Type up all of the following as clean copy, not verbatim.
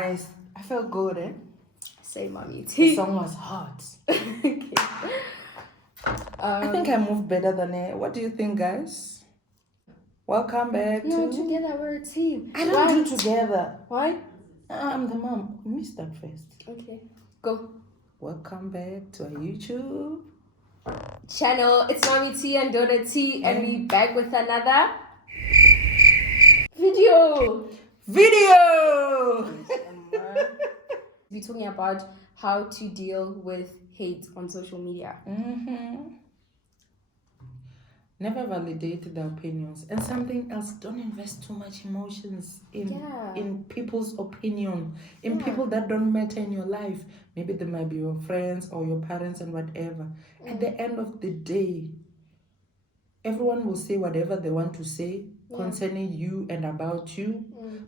nice. I felt good, eh? Say mommy The T. song was hot. Okay. I think I moved better than it. What do you think, guys? Welcome back No, to... together we're a team. I don't do together. Why? I'm the mom. You missed that first. Okay. Go. Welcome back to our YouTube channel. It's Mommy T and Donna T, and we back with another video. We're talking about how to deal with hate on social media. Never validate their opinions. And something else, don't invest too much emotions in people's opinion, in people that don't matter in your life. Maybe they might be your friends or your parents and whatever. At the end of the day, everyone will say whatever they want to say concerning you and about you.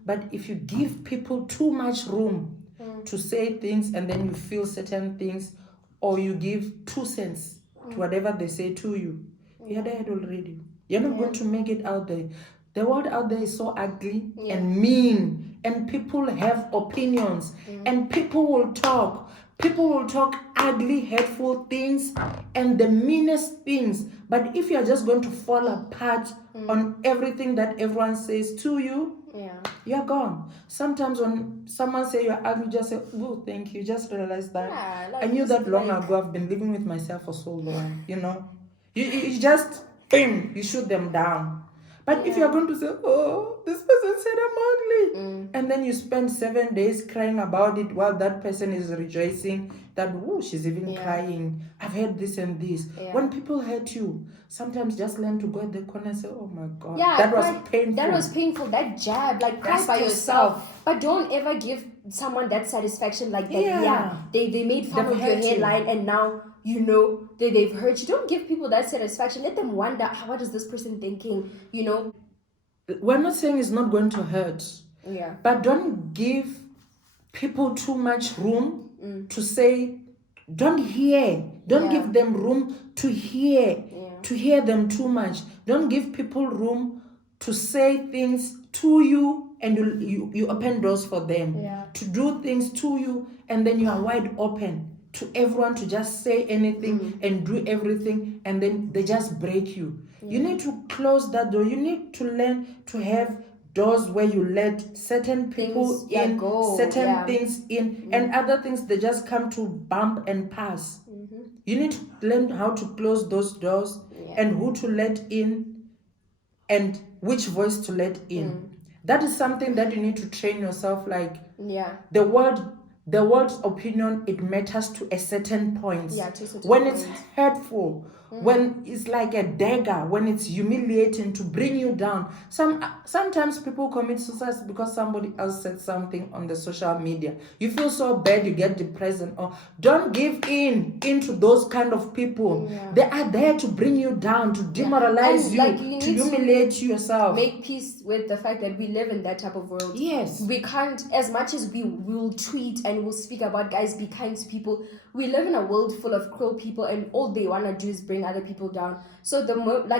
But if you give people too much room to say things and then you feel certain things, or you give 2 cents to whatever they say to you, you're dead already. You're not going to make it out there. The world out there is so ugly and mean, and people have opinions, and people will talk. People will talk ugly, hateful things and the meanest things. But if you're just going to fall apart on everything that everyone says to you, you're gone. Sometimes when someone say you're ugly, just say, oh, thank you. Just realize that. I knew that long ago. I've been living with myself for so long, you know. You just, you shoot them down. But if you're going to say, oh, this person said I'm ugly, and then you spend 7 days crying about it while that person is rejoicing that, oh, she's even crying. I've heard this and this. When people hurt you, sometimes just learn to go at the corner and say, oh my God, that was painful. That was painful. That jab, like cry by yourself. But don't ever give someone that satisfaction like that. They made fun of your hairline and now you know they've hurt you. Don't give people that satisfaction. Let them wonder, what is this person thinking, you know. We're not saying it's not going to hurt, but don't give people too much room to say. Don't give them room to hear them too much. Don't give people room to say things to you, and you open doors for them to do things to you, and then you are wide open to everyone to just say anything and do everything, and then they just break you. You need to close that door. You need to learn to have doors where you let certain people certain things in, and other things they just come to bump and pass. You need to learn how to close those doors and who to let in and which voice to let in. That is something that you need to train yourself. Like the world's opinion, it matters to a certain point. When it's hurtful, when it's like a dagger, when it's humiliating to bring you down. Sometimes people commit suicide because somebody else said something on the social media. You feel so bad, you get depressed, or don't give into those kind of people. They are there to bring you down, to demoralize you, to humiliate yourself. Make peace with the fact that we live in that type of world. Yes. We can't, as much as we will tweet and we'll speak about, guys, be kind to people, we live in a world full of cruel people, and all they want to do is bring other people down. So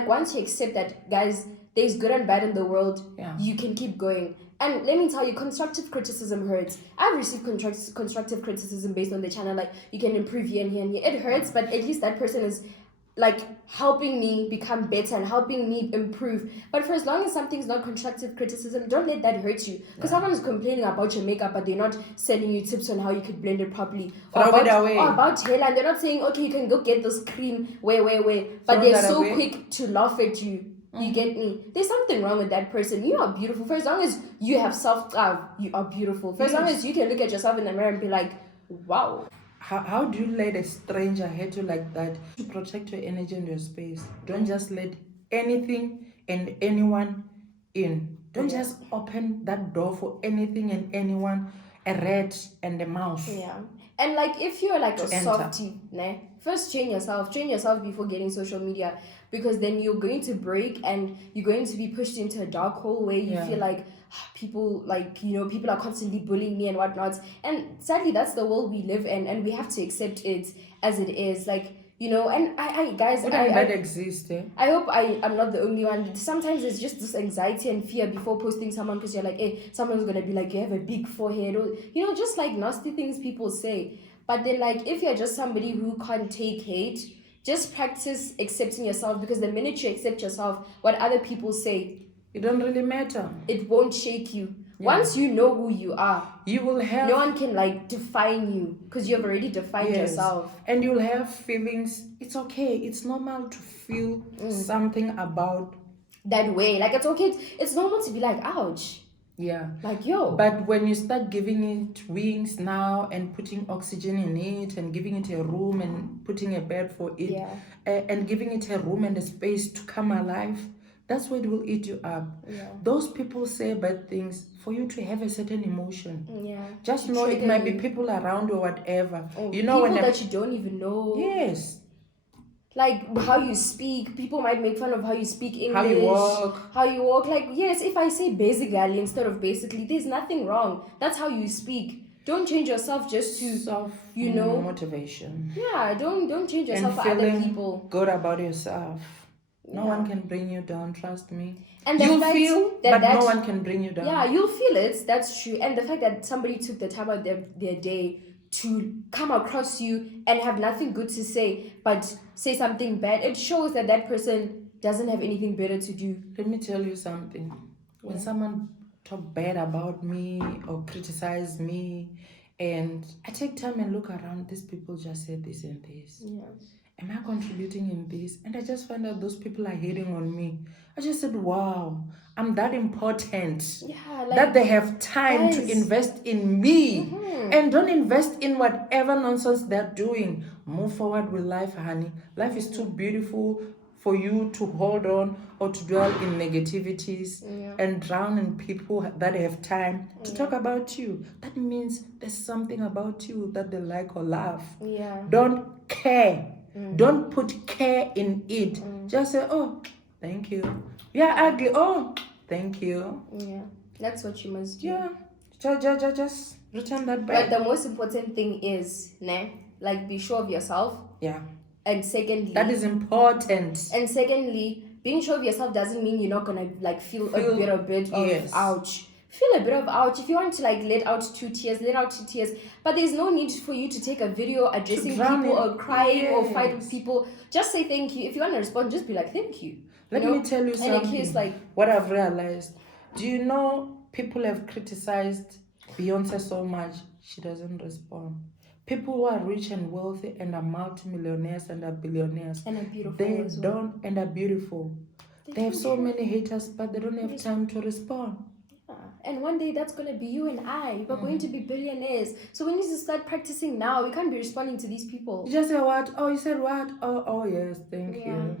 once you accept that, guys, there's good and bad in the world, you can keep going. And let me tell you, constructive criticism hurts. I've received constructive criticism based on the channel, like, you can improve here and here and here. It hurts, but at least that person is like helping me become better and helping me improve. But for as long as something's not constructive criticism, don't let that hurt you. Because someone's complaining about your makeup, but they're not selling you tips on how you could blend it properly. Or about hairline, they're not saying, okay, you can go get this cream, where. But they're so quick to laugh at you. You get me? There's something wrong with that person. You are beautiful. For as long as you have self-love, you are beautiful. For as long as you can look at yourself in the mirror and be like, wow. How do you let a stranger hurt you like that? To protect your energy and your space. Don't just let anything and anyone in. Don't just open that door for anything and anyone, a rat and a mouse. And like, if you're like a softie, first train yourself before getting social media, because then you're going to break and you're going to be pushed into a dark hole where you feel like people are constantly bullying me and whatnot. And sadly, that's the world we live in, and we have to accept it as it is. Like, You know, and I guys, Wouldn't that exist, eh? I hope I'm not the only one. Sometimes it's just this anxiety and fear before posting someone because you're like, hey, someone's gonna be like, you have a big forehead, or you know, just like nasty things people say. But then, like, if you're just somebody who can't take hate, just practice accepting yourself, because the minute you accept yourself, what other people say, it don't really matter. It won't shake you. Yeah. Once you know who you are, you will have, no one can like define you, because you have already defined yourself. And you'll have feelings. It's okay. It's normal to feel something about that way. Like, it's okay. It's normal to be like, ouch. Yeah. Like, yo. But when you start giving it wings now and putting oxygen in it and giving it a room and putting a bed for it, and giving it a room and a space to come alive, that's what will eat you up. Yeah. Those people say bad things for you to have a certain emotion. Yeah. Just know it might be people around you or whatever. You know, people that you don't even know. Yes. Like how you speak, people might make fun of how you speak English. How you walk. Like, yes, if I say basically instead of basically, there's nothing wrong. That's how you speak. Don't change yourself just to, you know, motivation. Yeah, don't change yourself for other people. Good about yourself. No one can bring you down, trust me. And you'll feel that no one can bring you down. Yeah, you'll feel it, that's true. And the fact that somebody took the time out their day to come across you and have nothing good to say, but say something bad, it shows that that person doesn't have anything better to do. Let me tell you something. When someone talk bad about me or criticize me, and I take time and look around, these people just said this and this. Yeah. Am I contributing in this? And I just find out those people are hating on me. I just said, wow, I'm that important. Yeah, like, that they have time to invest in me. Mm-hmm. And don't invest in whatever nonsense they're doing. Move forward with life, honey. Life is too beautiful for you to hold on or to dwell in negativities and drown in people that have time to talk about you. That means there's something about you that they like or love. Yeah. Don't care. Don't put care in it. Just say, oh, thank you. Yeah, ugly. Oh, thank you. Yeah, that's what you must do. Yeah, just return that back. But the most important thing is, like, be sure of yourself. Yeah. And secondly, that is important. And secondly, being sure of yourself doesn't mean you're not gonna like feel a bit of ouch. Feel a bit of ouch. If you want to like let out 2 tears, let out 2 tears. But there's no need for you to take a video addressing people or crying or fight with people. Just say thank you. If you want to respond, just be like thank you. Let me tell you something. And in case, like, what I've realized. Do you know people have criticized Beyonce so much, she doesn't respond. People who are rich and wealthy and are multimillionaires and are billionaires. And are beautiful. They don't and are beautiful. They have so many haters, but they don't have time to respond. And one day that's going to be you and I. We're going to be billionaires. So we need to start practicing now. We can't be responding to these people. You just say what? Oh, you said what? Oh yes, thank you.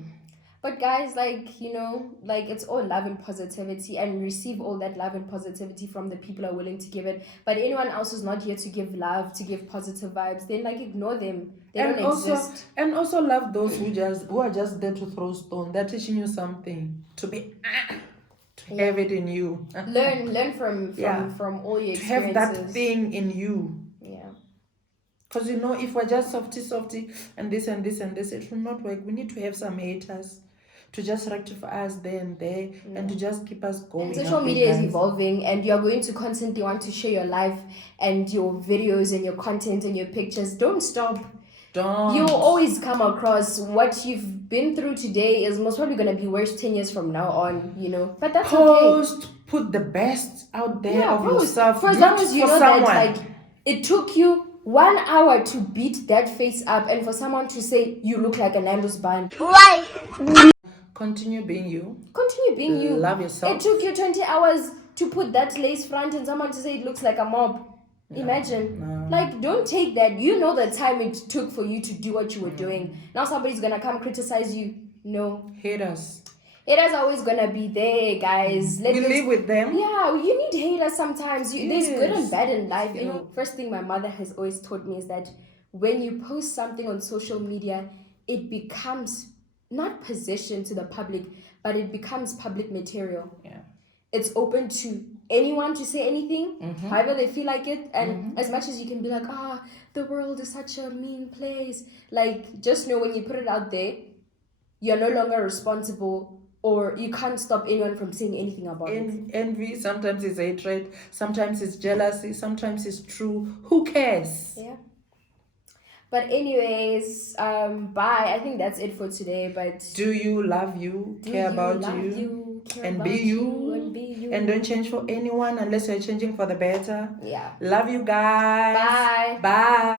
But guys, like, you know, like it's all love and positivity, and receive all that love and positivity from the people who are willing to give it. But anyone else who's not here to give love, to give positive vibes, then like ignore them. They don't exist. And also love those who are just there to throw stone. They're teaching you something. To be have it in you. Learn from all your experiences. To have that thing in you. Yeah. Because you know, if we're just softy and this and this and this, it will not work. We need to have some haters to just rectify us there and there and to just keep us going. Social media is evolving, and you're going to constantly want to share your life and your videos and your content and your pictures. Don't stop. You'll always come across what you've been through today is most probably going to be worse 10 years from now on, you know. But that's okay. Put the best out there of yourself. For as long as you know that, like, it took you 1 hour to beat that face up, and for someone to say you look like a Nando's bun. Right. Continue being you. Continue being you. Love yourself. It took you 20 hours to put that lace front, and someone to say it looks like a mob. Imagine. Like, don't take that. You know the time it took for you to do what you were doing. Now somebody's gonna come criticize you. No. Haters. Haters are always gonna be there, guys. We live with them. Yeah, you need haters sometimes. There's good and bad in life. You know, first thing my mother has always taught me is that when you post something on social media, it becomes not positioned to the public, but it becomes public material. Yeah. It's open to anyone to say anything, Mm-hmm. however they feel like it. And as much as you can be like, the world is such a mean place, like, just know when you put it out there, you're no longer responsible, or you can't stop anyone from saying anything about it. Envy, sometimes it's hatred, sometimes it's jealousy, sometimes it's true. Who cares? Yeah. But anyways, bye. I think that's it for today. But do you love you, care about you, and be you, and don't change for anyone unless you're changing for the better. Yeah. Love you guys. Bye. Bye.